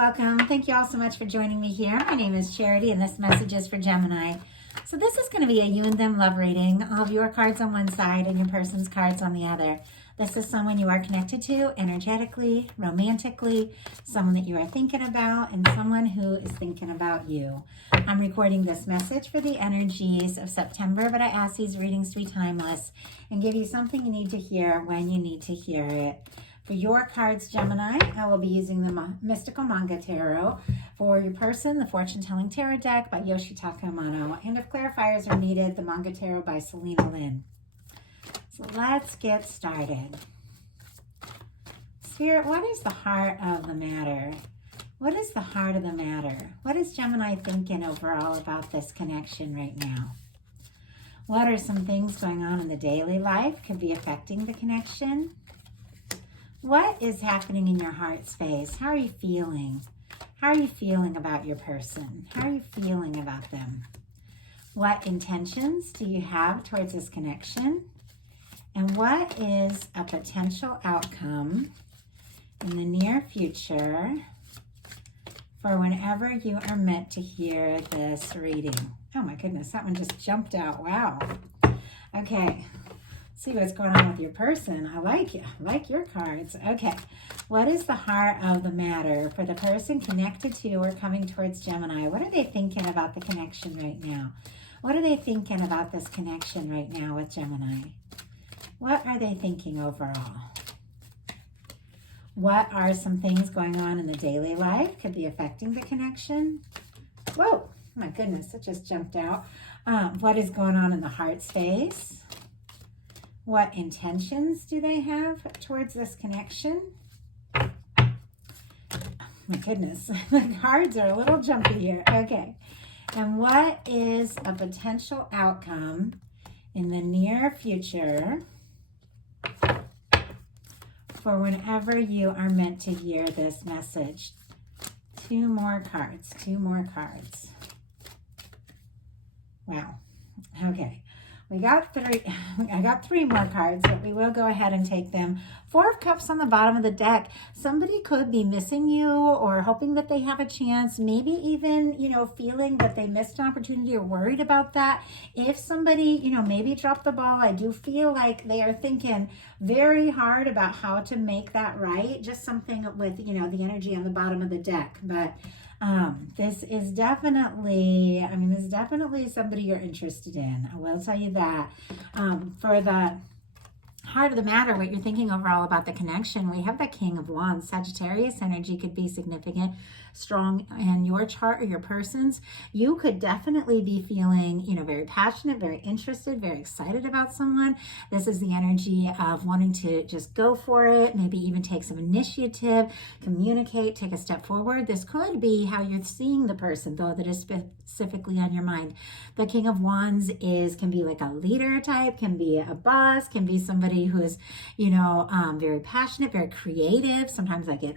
welcome. Thank you all so much for joining me here. My name is Charity, and this message is for Gemini. So this is going to be a you and them love reading. All of your cards on one side and your person's cards on the other. This is someone you are connected to energetically, romantically, someone that you are thinking about, and someone who is thinking about you. I'm recording this message for the energies of September, but I ask these readings to be timeless and give you something you need to hear when you need to hear it. For your cards, Gemini, I will be using the Mystical Manga Tarot. For your person, the Fortune Telling Tarot Deck by Yoshitaka Amano. And if clarifiers are needed, the Manga Tarot by Selena Lynn. So let's get started. Spirit, what is the heart of the matter? What is the heart of the matter? What is Gemini thinking overall about this connection right now? What are some things going on in the daily life could be affecting the connection? What is happening in your heart space? How are you feeling? How are you feeling about your person? How are you feeling about them? What intentions do you have towards this connection? And what is a potential outcome in the near future for whenever you are meant to hear this reading? Oh my goodness, that one just jumped out. Wow. Okay. See what's going on with your person. I like you. I like your cards. Okay. What is the heart of the matter for the person connected to or coming towards Gemini? What are they thinking about the connection right now? What are they thinking about this connection right now with Gemini? What are they thinking overall? What are some things going on in the daily life could be affecting the connection? Whoa, my goodness, it just jumped out. What is going on in the heart space? What intentions do they have towards this connection? My goodness, the cards are a little jumpy here. Okay. And what is a potential outcome in the near future for whenever you are meant to hear this message? Two more cards. Wow. Okay. We got three. I got three more cards, but we will go ahead and take them. Four of Cups on the bottom of the deck. Somebody could be missing you or hoping that they have a chance. Maybe even, feeling that they missed an opportunity or worried about that. If somebody, maybe dropped the ball, I do feel like they are thinking very hard about how to make that right. Just something with, the energy on the bottom of the deck. But this is definitely somebody you're interested in. I will tell you that. For the heart of the matter, what you're thinking overall about the connection, we have the King of Wands. Sagittarius energy could be significant, strong in your chart or your person's. You could definitely be feeling, very passionate, very interested, very excited about someone. This is the energy of wanting to just go for it, maybe even take some initiative, communicate, take a step forward. This could be how you're seeing the person, though, that is specifically on your mind. The King of Wands can be like a leader type, can be a boss, can be somebody who is, very passionate, very creative. Sometimes I get,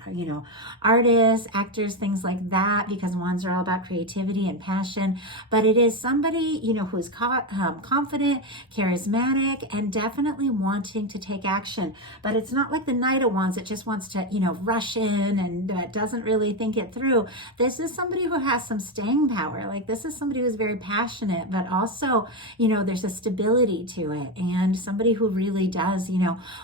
artists, actors, things like that, because Wands are all about creativity and passion. But it is somebody, who's confident, charismatic, and definitely wanting to take action. But it's not like the Knight of Wands that just wants to, rush in and doesn't really think it through. This is somebody who has some staying power. Like, this is somebody who's very passionate, but also, there's a stability to it. And somebody who really does,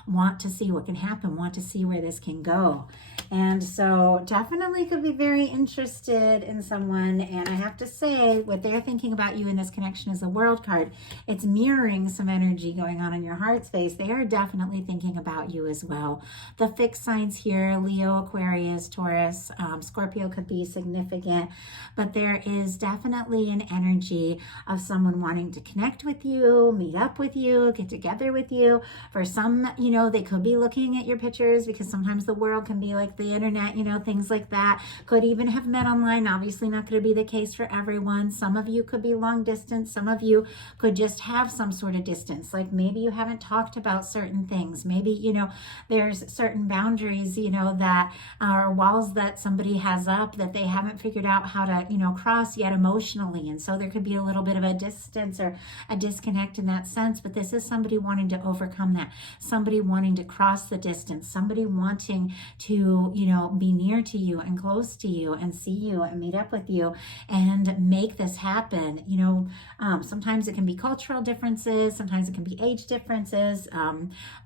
want to see what can happen, want to see where this can go. And so definitely could be very interested in someone. And I have to say, what they're thinking about you in this connection is the World card. It's mirroring some energy going on in your heart space. They are definitely thinking about you as well. The fixed signs here, Leo, Aquarius, Taurus, Scorpio could be significant. But there is definitely an energy of someone wanting to connect with you, meet up with you, get together with you. For some, they could be looking at your pictures, because sometimes the world can be like the internet, things like that. Could even have met online. Obviously not going to be the case for everyone. Some of you could be long distance. Some of you could just have some sort of distance. Like, maybe you haven't talked about certain things. Maybe, there's certain boundaries, that are walls that somebody has up that they haven't figured out how to, cross yet emotionally. And so there could be a little bit of a distance or a disconnect in that sense. But this is somebody wanting to overcome that somebody wanting to cross the distance, somebody wanting to, be near to you and close to you and see you and meet up with you and make this happen. Sometimes it can be cultural differences, sometimes it can be age differences,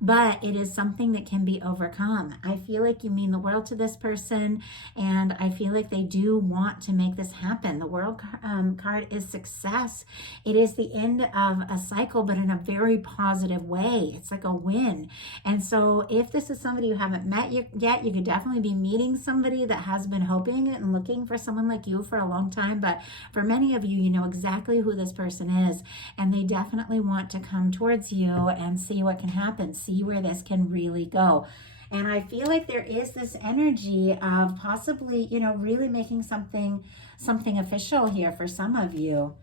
but it is something that can be overcome. I feel like you mean the world to this person, and I feel like they do want to make this happen. The World card is success. It is the end of a cycle, but in a very positive way. It's like a win. And so if this is somebody you haven't met yet, you could definitely be meeting somebody that has been hoping and looking for someone like you for a long time. But for many of you, you know exactly who this person is, and they definitely want to come towards you and see what can happen, see where this can really go. And I feel like there is this energy of possibly, really making something official here for some of you.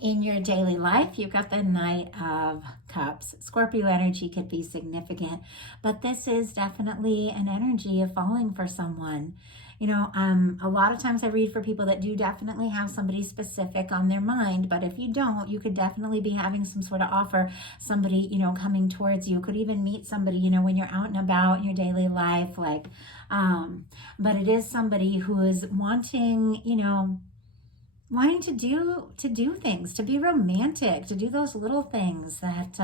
In your daily life, you've got the Knight of Cups. Scorpio energy could be significant, but this is definitely an energy of falling for someone. A lot of times I read for people that do definitely have somebody specific on their mind, but if you don't, you could definitely be having some sort of offer, somebody, coming towards you. Could even meet somebody, when you're out and about in your daily life, but it is somebody who is wanting to do things, to be romantic, to do those little things that,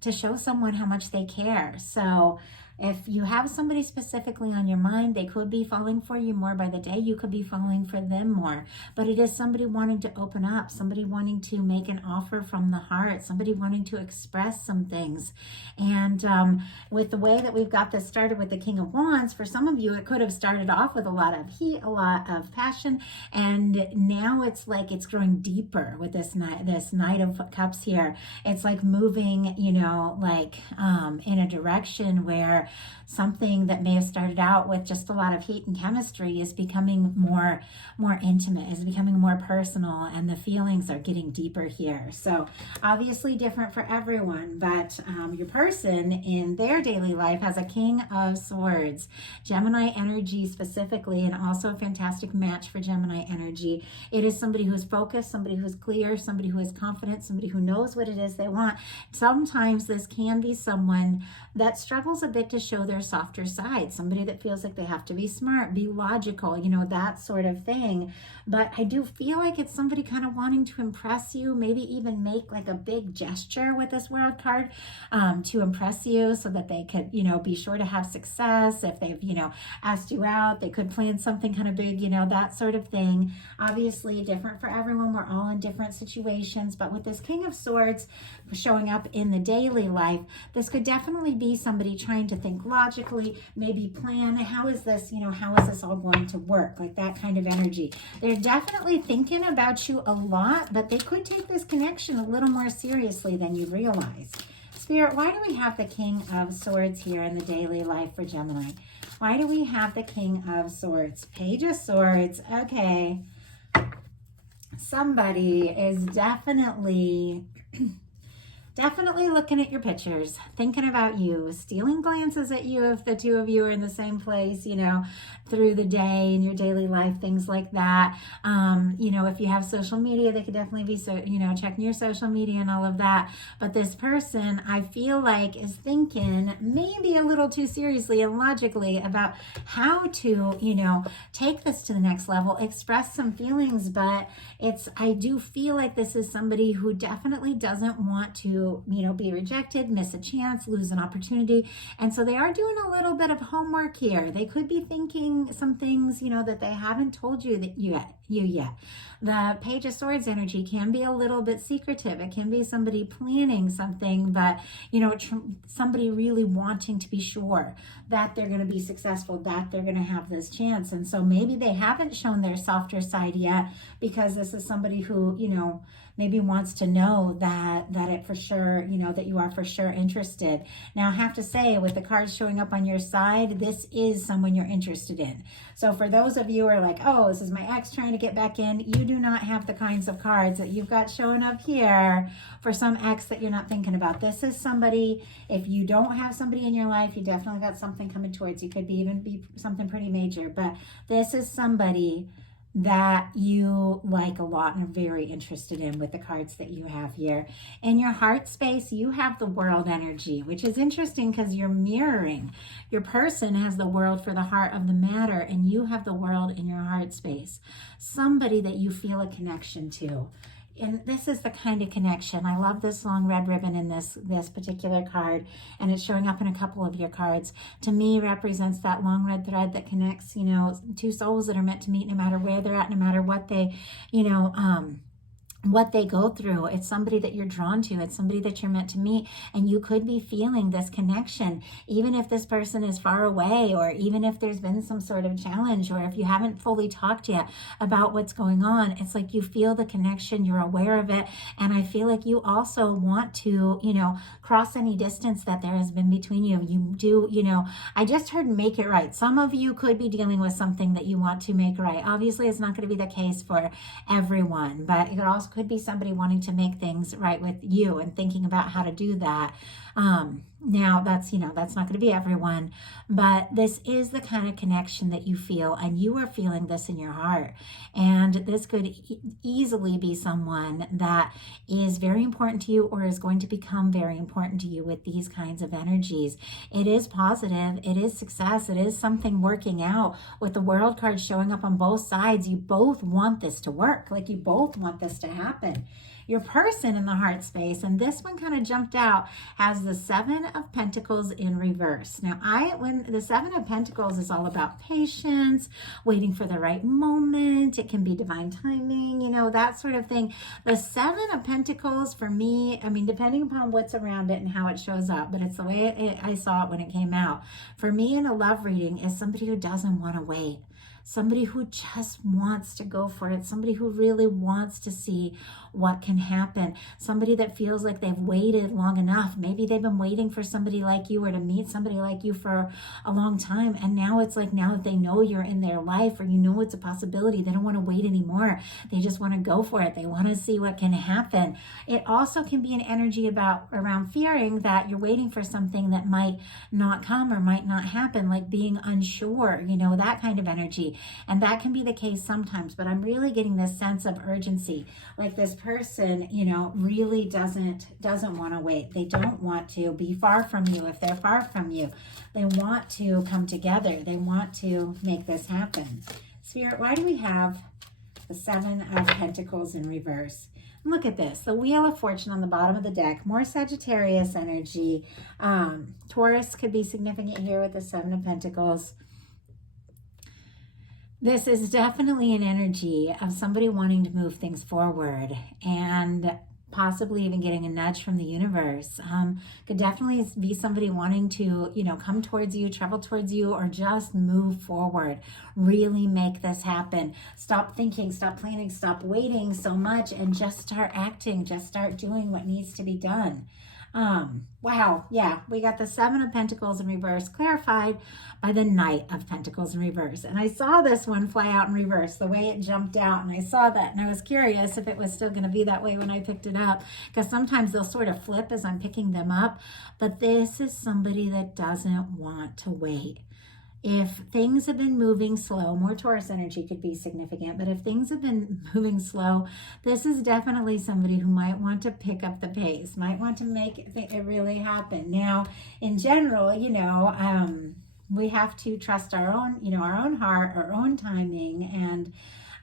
to show someone how much they care. So if you have somebody specifically on your mind, they could be falling for you more by the day. You could be falling for them more. But it is somebody wanting to open up, somebody wanting to make an offer from the heart, somebody wanting to express some things. And with the way that we've got this started with the King of Wands, for some of you, it could have started off with a lot of heat, a lot of passion. And now it's like it's growing deeper with this Knight of Cups here. It's like moving, in a direction where something that may have started out with just a lot of heat and chemistry is becoming more intimate, is becoming more personal, and the feelings are getting deeper here. So obviously different for everyone, but your person in their daily life has a King of Swords, Gemini energy specifically, and also a fantastic match for Gemini energy. It is somebody who's focused, somebody who's clear, somebody who is confident, somebody who knows what it is they want. Sometimes this can be someone that struggles a bit to show their softer side, somebody that feels like they have to be smart, be logical, that sort of thing. But I do feel like it's somebody kind of wanting to impress you, maybe even make like a big gesture with this World card to impress you so that they could, be sure to have success. If they've, asked you out, they could plan something kind of big, that sort of thing. Obviously different for everyone. We're all in different situations, but with this King of Swords showing up in the daily life, this could definitely be somebody trying to think logically, maybe plan, how is this all going to work? Like that kind of energy. They're definitely thinking about you a lot, but they could take this connection a little more seriously than you realize. Spirit, why do we have the King of Swords here in the daily life for Gemini? Why do we have the King of Swords? Page of Swords. Okay. Somebody is definitely looking at your pictures, thinking about you, stealing glances at you if the two of you are in the same place, through the day in your daily life, things like that. If you have social media, they could definitely be, checking your social media and all of that. But this person, I feel like, is thinking maybe a little too seriously and logically about how to, take this to the next level, express some feelings. But I do feel like this is somebody who definitely doesn't want to, be rejected, miss a chance, lose an opportunity. And so they are doing a little bit of homework here. They could be thinking some things, that they haven't told you yet. The Page of Swords energy can be a little bit secretive. It can be somebody planning something, but, somebody really wanting to be sure that they're going to be successful, that they're going to have this chance. And so maybe they haven't shown their softer side yet because this is somebody who, maybe wants to know that it for sure, that you are for sure interested. Now, I have to say, with the cards showing up on your side, this is someone you're interested in. So for those of you who are like, oh, this is my ex trying to get back in, you do not have the kinds of cards that you've got showing up here for some ex that you're not thinking about. This is somebody, if you don't have somebody in your life, you definitely got something coming towards you. Could be even be something pretty major, but this is somebody that you like a lot and are very interested in with the cards that you have here. In your heart space, you have the world energy, which is interesting because you're mirroring. Your person has the world for the heart of the matter, and you have the world in your heart space. Somebody that you feel a connection to. And this is the kind of connection. I love this long red ribbon in this particular card, and it's showing up in a couple of your cards. To me, represents that long red thread that connects, you know, two souls that are meant to meet no matter where they're at, no matter what they, you know, what they go through. It's somebody that you're drawn to. It's somebody that you're meant to meet. And you could be feeling this connection, even if this person is far away, or even if there's been some sort of challenge, or if you haven't fully talked yet about what's going on. It's like you feel the connection, you're aware of it. And I feel like you also want to, you know, cross any distance that there has been between you. You do, you know, I just heard make it right. Some of you could be dealing with something that you want to make right. Obviously, it's not going to be the case for everyone, but it also could be somebody wanting to make things right with you and thinking about how to do that. Now that's, you know, that's not going to be everyone, but this is the kind of connection that you feel, and you are feeling this in your heart. And this could easily be someone that is very important to you, or is going to become very important to you with these kinds of energies. It is positive. It is success. It is something working out. With the world card showing up on both sides, you both want this to work. Like, you both want this to happen. Your person in the heart space, and this one kind of jumped out, has the Seven of Pentacles in reverse. Now, when the Seven of Pentacles is all about patience, waiting for the right moment. It can be divine timing, you know, that sort of thing. The Seven of Pentacles, for me, I mean, depending upon what's around it and how it shows up, but it's the way I saw it when it came out. For me, in a love reading, is somebody who doesn't want to wait. Somebody who just wants to go for it. Somebody who really wants to see what can happen. Somebody that feels like they've waited long enough. Maybe they've been waiting for somebody like you, or to meet somebody like you for a long time. And now it's like, now that they know you're in their life, or you know it's a possibility, they don't want to wait anymore. They just want to go for it. They want to see what can happen. It also can be an energy around fearing that you're waiting for something that might not come or might not happen, like being unsure, you know, that kind of energy. And that can be the case sometimes, but I'm really getting this sense of urgency. Like, this person, you know, really doesn't want to wait. They don't want to be far from you. If they're far from you, they want to come together. They want to make this happen. Spirit, why do we have the Seven of Pentacles in reverse? Look at this, the Wheel of Fortune on the bottom of the deck, more Sagittarius energy. Taurus could be significant here with the Seven of Pentacles. This is definitely an energy of somebody wanting to move things forward, and possibly even getting a nudge from the universe. Could definitely be somebody wanting to, you know, come towards you, travel towards you, or just move forward. Really make this happen. Stop thinking, stop planning, stop waiting so much, and just start acting. Just start doing what needs to be done. Wow, yeah, we got the Seven of Pentacles in reverse clarified by the Knight of Pentacles in reverse. And I saw this one fly out in reverse, the way it jumped out, and I saw that, and I was curious if it was still going to be that way when I picked it up, because sometimes they'll sort of flip as I'm picking them up. But this is somebody that doesn't want to wait. If things have been moving slow, more Taurus energy could be significant, but if things have been moving slow, this is definitely somebody who might want to pick up the pace, might want to make it really happen. Now, in general, you know, we have to trust our own, you know, our own heart, our own timing, and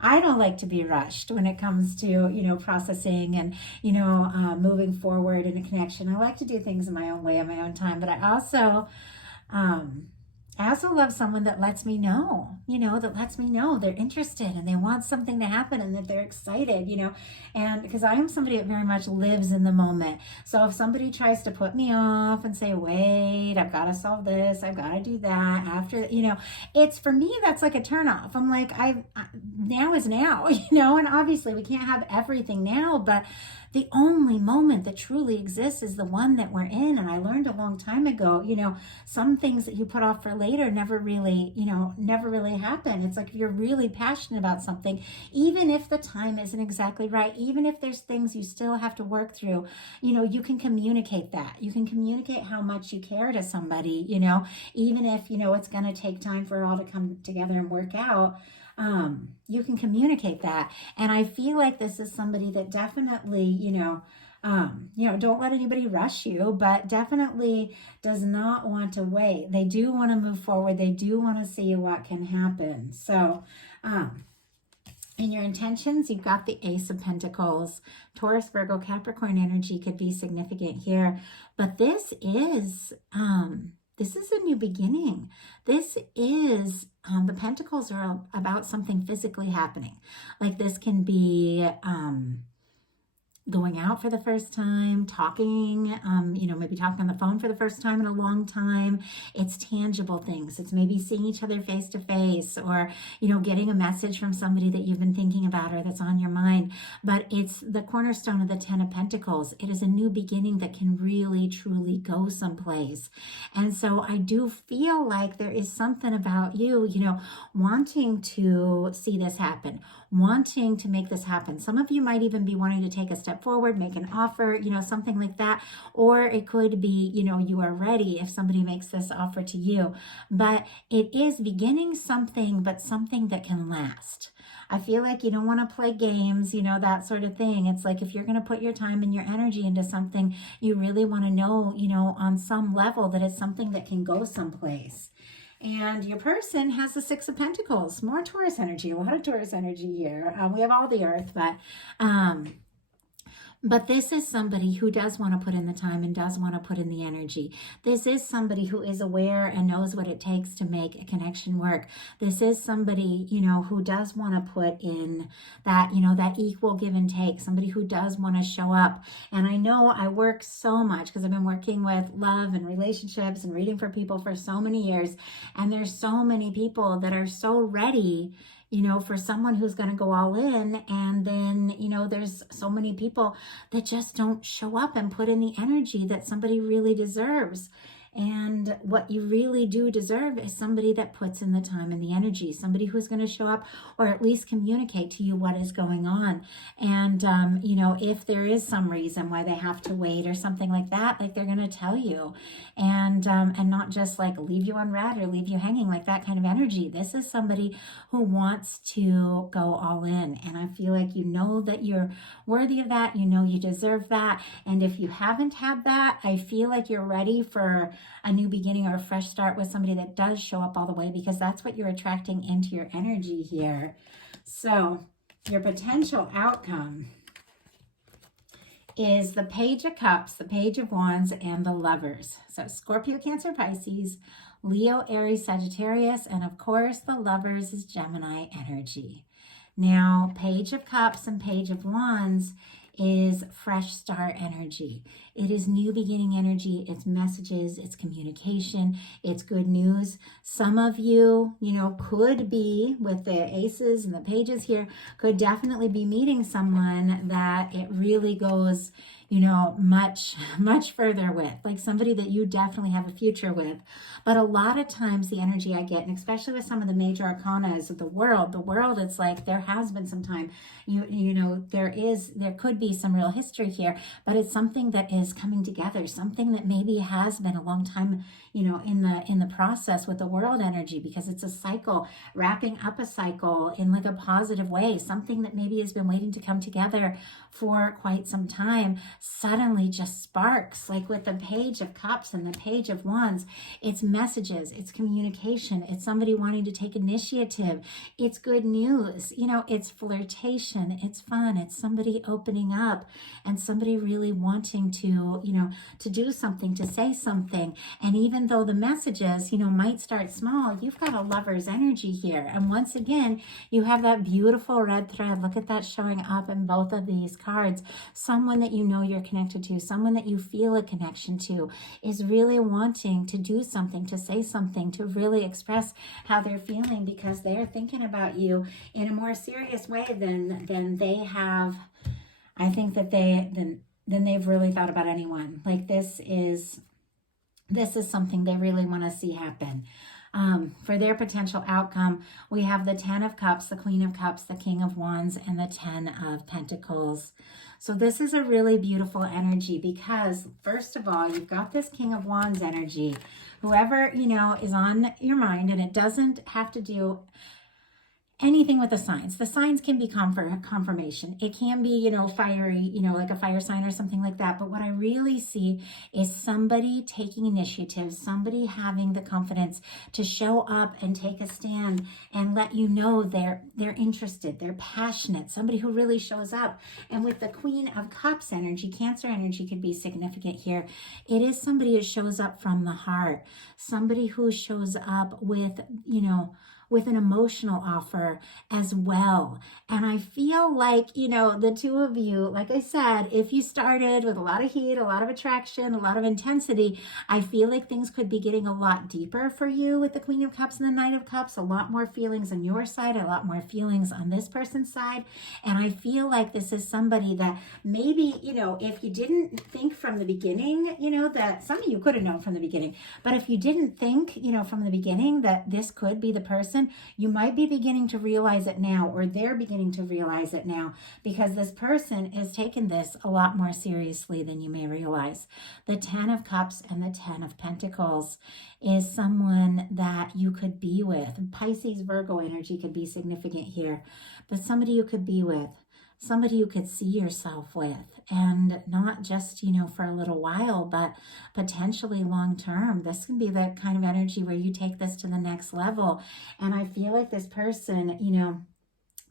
I don't like to be rushed when it comes to, you know, processing and, you know, moving forward in a connection. I like to do things in my own way, in my own time, but I also love someone that lets me know, you know, that lets me know they're interested and they want something to happen and that they're excited, you know, and because I am somebody that very much lives in the moment. So if somebody tries to put me off and say, wait, I've got to solve this, I've got to do that after, you know, it's, for me, that's like a turnoff. I'm like, now is now, you know, and obviously we can't have everything now, but the only moment that truly exists is the one that we're in. And I learned a long time ago, you know, some things that you put off for later never really, never really happen. It's like if you're really passionate about something, even if the time isn't exactly right, even if there's things you still have to work through, you can communicate that. You can communicate how much you care to somebody, even if, it's going to take time for it all to come together and work out. You can communicate that. And I feel like this is somebody that definitely, don't let anybody rush you, but definitely does not want to wait. They do want to move forward. They do want to see what can happen. So, in your intentions, you've got the Ace of Pentacles. Taurus, Virgo, Capricorn energy could be significant here, but this is a new beginning. This is, the Pentacles are about something physically happening. Like this can be, going out for the first time, talking, maybe talking on the phone for the first time in a long time. It's tangible things. It's maybe seeing each other face to face, or, getting a message from somebody that you've been thinking about or that's on your mind. But it's the cornerstone of the Ten of Pentacles. It is a new beginning that can really, truly go someplace. And so I do feel like there is something about you, wanting to see this happen, wanting to make this happen. Some of you might even be wanting to take a step forward, make an offer, something like that. Or it could be, you are ready if somebody makes this offer to you. But it is beginning something, but something that can last. I feel like you don't want to play games, that sort of thing. It's like if you're going to put your time and your energy into something, you really want to know, on some level that it's something that can go someplace. And your person has the Six of Pentacles, more Taurus energy, a lot of Taurus energy here. We have all the earth, but this is somebody who does want to put in the time and does want to put in the energy. This is somebody who is aware and knows what it takes to make a connection work. This is somebody, who does want to put in that, that equal give and take, somebody who does want to show up. And I know I work so much because I've been working with love and relationships and reading for people for so many years. And there's so many people that are so ready, for someone who's going to go all in. And then, there's so many people that just don't show up and put in the energy that somebody really deserves. And what you really do deserve is somebody that puts in the time and the energy, somebody who's going to show up or at least communicate to you what is going on. And, if there is some reason why they have to wait or something like that, like they're going to tell you, and not just like leave you unread or leave you hanging, like that kind of energy. This is somebody who wants to go all in. And I feel like that you're worthy of that. You deserve that. And if you haven't had that, I feel like you're ready for a new beginning or a fresh start with somebody that does show up all the way, because that's what you're attracting into your energy here. So your potential outcome is the Page of Cups, the Page of Wands, and the Lovers. So Scorpio, Cancer, Pisces, Leo, Aries, Sagittarius, and of course the Lovers is Gemini energy. Now, Page of Cups and Page of Wands is fresh start energy. It is new beginning energy. It's messages, it's communication, it's good news. Some of you, could be with the aces and the pages here, could definitely be meeting someone that it really goes, much, much further with, like somebody that you definitely have a future with. But a lot of times the energy I get, and especially with some of the major arcanas of the world, it's like there has been some time, there could be some real history here, but it's something that is coming together, something that maybe has been a long time, in the process with the world energy, because it's a cycle, wrapping up a cycle in like a positive way, something that maybe has been waiting to come together for quite some time, suddenly just sparks, like with the Page of Cups and the Page of Wands. It's messages, it's communication, it's somebody wanting to take initiative, it's good news, it's flirtation, it's fun, it's somebody opening up and somebody really wanting to, to do something, to say something. And even though the messages, might start small, you've got a Lover's energy here. And once again, you have that beautiful red thread. Look at that showing up in both of these cards. Someone that you're connected to, someone that you feel a connection to, is really wanting to do something, to say something, to really express how they're feeling, because they're thinking about you in a more serious way than they have. I think that than they've really thought about anyone. Like this is something they really want to see happen. for their potential outcome, we have the 10 of Cups, the Queen of Cups, the King of Wands, and the 10 of Pentacles. So this is a really beautiful energy because, first of all, you've got this King of Wands energy. Whoever, you know, is on your mind, and it doesn't have to do anything with the signs. The signs can be confirmation. It can be, you know, fiery, you know, like a fire sign or something like that. But what I really see is somebody taking initiative, somebody having the confidence to show up and take a stand and let you know they're interested, they're passionate, somebody who really shows up. And with the Queen of Cups energy, Cancer energy could be significant here. It is somebody who shows up from the heart, somebody who shows up with, you know, with an emotional offer as well. And I feel like, you know, the two of you, like I said, if you started with a lot of heat, a lot of attraction, a lot of intensity, I feel like things could be getting a lot deeper for you with the Queen of Cups and the Knight of Cups, a lot more feelings on your side, a lot more feelings on this person's side. And I feel like this is somebody that maybe, you know, if you didn't think from the beginning, you know, that some of you could have known from the beginning, but if you didn't think, you know, from the beginning that this could be the person, you might be beginning to realize it now, or they're beginning to realize it now, because this person is taking this a lot more seriously than you may realize. The 10 of Cups and the 10 of Pentacles is someone that you could be with. Pisces, Virgo energy could be significant here, but somebody you could be with, somebody you could see yourself with, and not just, you know, for a little while, but potentially long term. This can be the kind of energy where you take this to the next level. And I feel like this person, you know,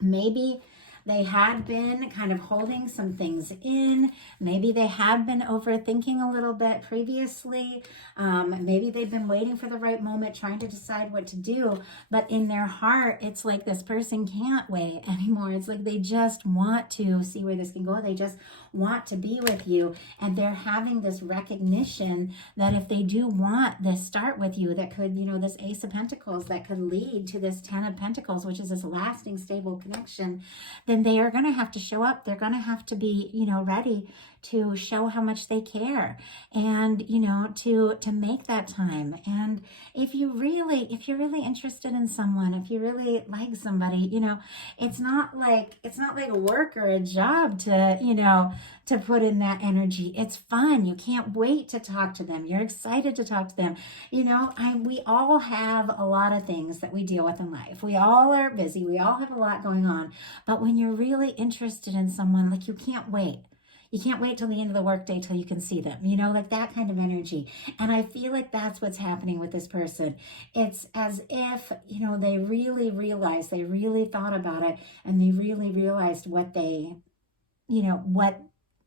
maybe they had been kind of holding some things in. Maybe they had been overthinking a little bit previously. Maybe they've been waiting for the right moment, trying to decide what to do. But in their heart, it's like this person can't wait anymore. It's like they just want to see where this can go. They just want to be with you. And they're having this recognition that if they do want this start with you, that could, you know, this Ace of Pentacles, that could lead to this 10 of Pentacles, which is this lasting, stable connection, then they are going to have to show up. They're going to have to be, you know, ready to show how much they care, and, you know, to make that time. And if you're really interested in someone, if you really like somebody, you know, it's not like a work or a job to, you know, to put in that energy. It's fun. You can't wait to talk to them. You're excited to talk to them. You know, we all have a lot of things that we deal with in life. We all are busy. We all have a lot going on. But when you're really interested in someone, like, you can't wait. You can't wait till the end of the workday till you can see them, you know, like that kind of energy. And I feel like that's what's happening with this person. It's as if, you know, they really realized, they really thought about it, and they really realized what they, you know,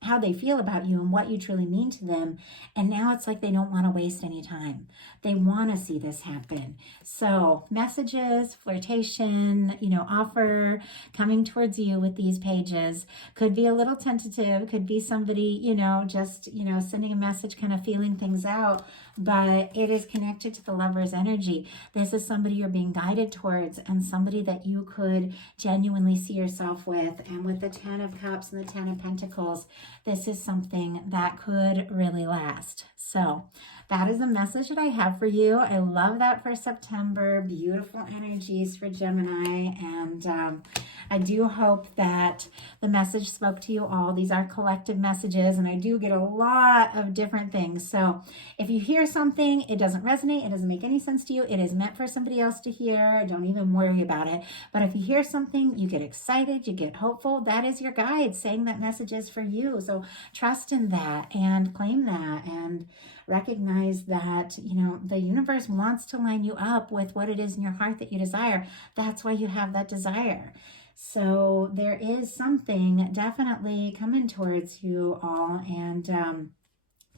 how they feel about you and what you truly mean to them. And now it's like they don't want to waste any time. They want to see this happen. So messages, flirtation, you know, offer coming towards you with these pages could be a little tentative, could be somebody, you know, just, you know, sending a message, kind of feeling things out, but it is connected to the Lover's energy. This is somebody you're being guided towards, and somebody that you could genuinely see yourself with. And with the 10 of Cups and the 10 of Pentacles, this is something that could really last. So that is a message that I have for you. I love that for September. Beautiful energies for Gemini. And I do hope that the message spoke to you all. These are collective messages, and I do get a lot of different things. So if you hear something, it doesn't resonate, it doesn't make any sense to you, it is meant for somebody else to hear, don't even worry about it. But if you hear something, you get excited, you get hopeful, that is your guide saying that message is for you. So trust in that and claim that, and recognize that, you know, the universe wants to line you up with what it is in your heart that you desire. That's why you have that desire. So there is something definitely coming towards you all. And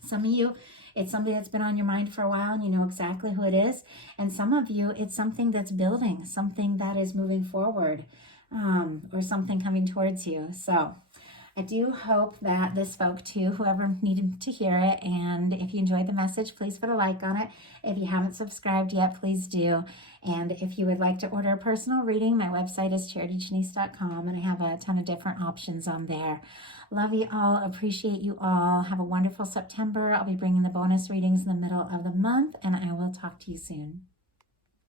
some of you, it's something that's been on your mind for a while and you know exactly who it is. And some of you, it's something that's building, something that is moving forward, or something coming towards you. So I do hope that this spoke to whoever needed to hear it. And if you enjoyed the message, please put a like on it. If you haven't subscribed yet, please do. And if you would like to order a personal reading, my website is charityjanice.com, and I have a ton of different options on there. Love you all. Appreciate you all. Have a wonderful September. I'll be bringing the bonus readings in the middle of the month, and I will talk to you soon.